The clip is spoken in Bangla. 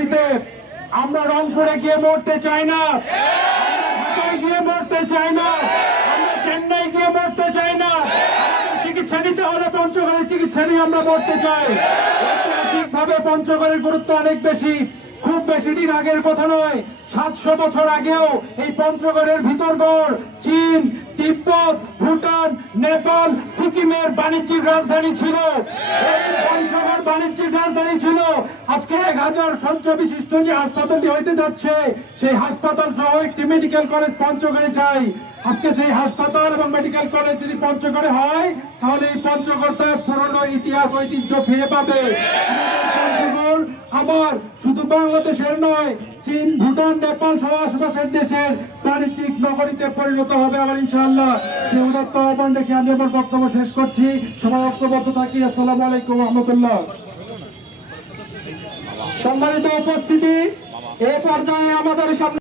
মাটিতে। আমরা রংপুরে গিয়ে মরতে চাই না, ঢাকায় গিয়ে মরতে চাই না, আমরা চেন্নাই গিয়ে মরতে চাই না। আমাদের চিকিৎসা নিতে হলে পঞ্চগড়ের চিকিৎসা নিয়ে আমরা মরতে চাই। ঐতিহাসিকভাবে পঞ্চগড়ের গুরুত্ব অনেক বেশি। খুব বেশি দিন আগের কথা নয়, 700 বছর আগেও এই পঞ্চগড়ের ভিতরগড় চীন, তিব্বত, ভুটান, নেপাল, সিকিমের বাণিজ্যিক রাজধানী ছিল। এই পঞ্চগড় বাণিজ্যিক রাজধানী ছিল। আজকে 1000 শয্যা বিশিষ্ট যে হাসপাতালটি হইতে যাচ্ছে, সেই হাসপাতাল সহ একটি মেডিকেল কলেজ পঞ্চগড়ে চাই। আজকে সেই হাসপাতাল এবং মেডিকেল কলেজ যদি পঞ্চগড়ে হয়, তাহলে এই পঞ্চগড় তার পুরনো ইতিহাস ঐতিহ্য ফিরে পাবে। পঞ্চগড় আবার শুধু বাংলাদেশের নয়, চীন, ভুটান, নেপাল সহ আশেপাশের দেশের বাণিজ্যিক নগরীতে পরিণত হবে আবার ইনশাআল্লাহ। সেই উদাত্ত আহ্বান রেখে আমি আমার বক্তব্য শেষ করছি। সবাই ঐক্যবদ্ধ থাকি। আসসালামু আলাইকুম রহমতুল্লাহ। সম্মানিত উপস্থিতি, এ পর্যায়ে আমাদের সামনে